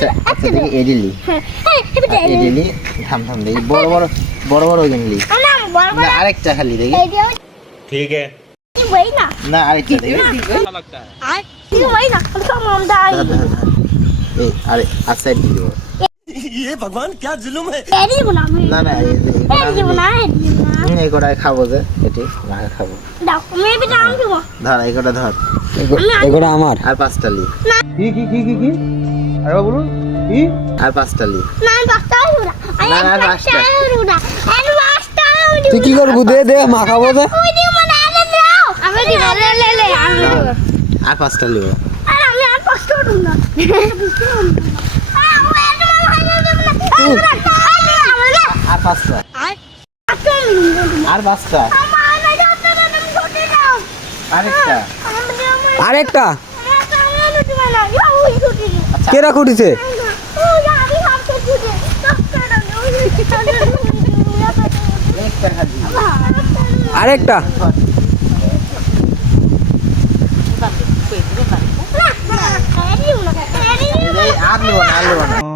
আচ্ছা আচ্ছা দেখি এডিলি এডিলি থাম থাম দেখি বড় বড় বড় বড় গেমলি না আরেকটা খালি দেখি ठीक है वही ना না আরেকটা দেখি अच्छा लगता है ये वही ना हम सब मामदा आई এই আরে আসাইড দিও ये भगवान क्या जुल्म है एडी बना मैं না না एडी बना এই কড়াই খাবো যে এটি না খাবো दाओ मैं भी नाम दूँ ধর এই কটা ধর এগুলো আমার আর পাঁচটা লি কি আরে বলুন কি আর পাঁচটা লি ना पास्ता ही उड़ा ना, ना, पास्ता। उड़ा एंड पास्ता তুই কি করবি দে মাখাবো যে वीडियो बना ले जाओ हमें दी ले আর পাঁচটা লিও अरे हमें आज पास्ता दूँगा আর পাঁচটা আর পাঁচটা আরেকটা আরেকটা কেরা কুটিছে একটা খালি আরেকটা এই আর লিও না